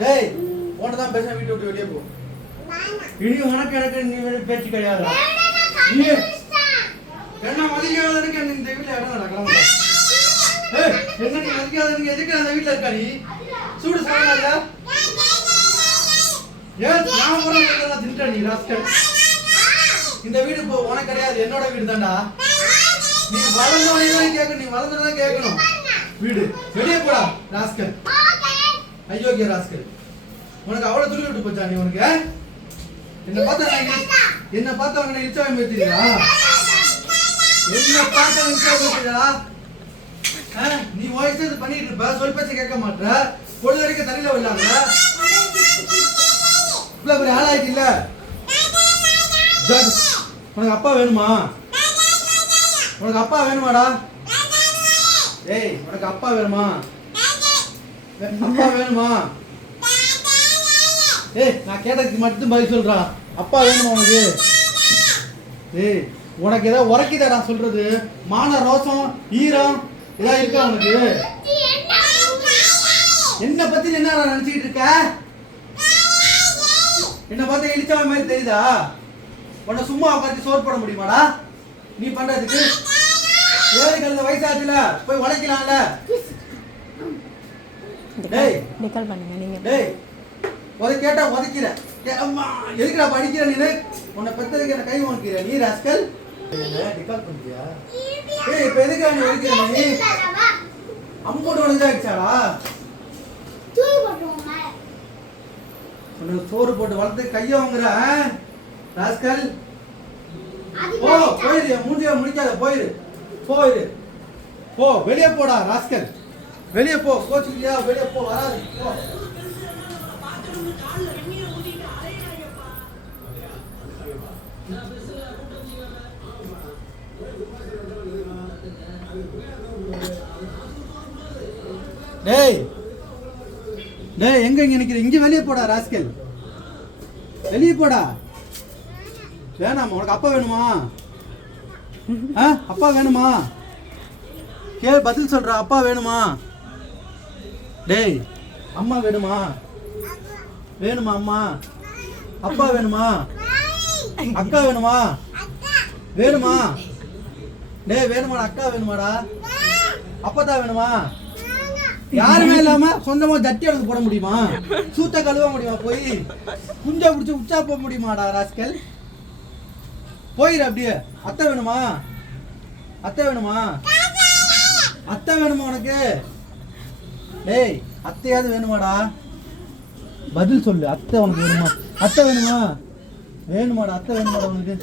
டேய் உன்கிட்ட தான் பேச வீட்டை விட்டு வெளியே போ. இனி உனக்கு எனக்கு நீ பேச்சு கிடையாது. நீ என்ன மதிக்காதனுக்கு இந்த வீட்டில் இடம் நடக்கலாம். ஏய் என்ன நீ மதிக்காதனுக்கு எதுக்கு அந்த வீட்டில் இருக்கா? நீ சூடு சாப்பிடல. ஏன் நான் போற தின்ட்ட நீ ராஸ்கல். இந்த வீடு இப்போ உனக்கு கிடையாது, என்னோட வீடு தான்டா. நீ வளர்ந்தோடனே தான் கேட்கணும், நீ வளர்ந்தோடனே கேட்கணும். வீடு வெளியே போடா ராஸ்கல். ஐயோக்கிய ராஸ்கல். உனக்கு அவ்வளவு துணி விட்டு போச்சா? நீ உனக்கு என்ன பார்த்தா உனக்கு இச்சாவை மேத்தியா? என்ன பார்த்தா இச்சாவை மேத்தியா? நீ வயசு இது பண்ணிட்டு இருப்ப, சொல் பேச்ச கேட்க மாட்டேற. பொழுது வரைக்கும் தண்ணியில விடலாங்க. இவ்வளவு பெரிய ஆளாயிட்டு இல்ல. உனக்கு அப்பா வேணுமா? உனக்கு அப்பா வேணுமாடா? ஏய் உனக்கு அப்பா வேணுமா? அப்பா வேணுமா? ஏய் நான் கேட்டதுக்கு மட்டும் பதில் சொல்றா. அப்பா வேணுமா உனக்கு? ஏய் உனக்கு ஏதாவது உரைக்குதா நான் சொல்றது? மான ரோசம் ஈரம் ஏதாவது இருக்கா உனக்கு? என்ன பத்தி என்ன நினைச்சுக்கிட்டு இருக்க? என்ன பார்த்தா இழிச்சவ மாதிரி தெரியுதா? உன்னை சும்மா உட்காந்து சோறு போட முடியுமாடா நீ பண்றதுக்கு? ஏழு கழுத வயசாச்சுல போய் உழைக்கலாம்ல. டேய் டிகால் பண்ணுங்க நீங்க. டேய் கேட்டா உதைக்கிற. அம்மா எதுக்குடா படிக்கிற நீ? உன்னை பெத்ததுக்கு என்ன கை வாங்கிக்கிற நீ ராஸ்கல்? டிகால் பண்ணியா? ஏய் இப்ப எதுக்கு நீ உதைக்கிற நீ? அம்மோட உனக்கு ஆயிடுச்சாடா? உனக்கு சோறு போட்டு வளர்த்து கையை வாங்குற ராஸ்கல். போ போயிரு, மூஞ்சியா முடிக்காத. போயிரு போயிரு போ, வெளியே போடா ராஸ்கல். வெளியே போ. கோச்சுக்கியா? வெளியே போ. வராது போ. டேய் டேய் எங்க இங்க நிக்கிற? இங்க வெளியே போடா ராஸ்கல். வெளியே போடா. வேணாமா? உனக்கு அப்பா வேணுமா? அப்பா வேணுமா? கேள் பதில் சொல்ற. அப்பா வேணுமா? டேய் அம்மா வேணுமா? வேணுமா அம்மா? அப்பா வேணுமா? அக்கா வேணுமா? வேணுமா? டேய் வேணுமாடா? அக்கா வேணுமாடா? அப்பதா வேணுமா? யாருமே இல்லாம சொந்தமா ஜட்டி எடுத்து போட முடியுமா? சூத்த கழுவ முடியுமா? போய் குஞ்சா பிடிச்சி உச்சா போக முடியுமாடா ராஸ்கல்? போயிரு அப்படியே. அத்தை வேணுமா? அத்தை வேணுமா? அத்தை வேணுமா உனக்கு? டேய் அத்தையாவது வேணுமாடா? பதில் சொல்லு. அத்தை உனக்கு வேணுமா? அத்தை வேணுமா? வேணுமாடா? அத்தை வேணுமாடா உனக்கு?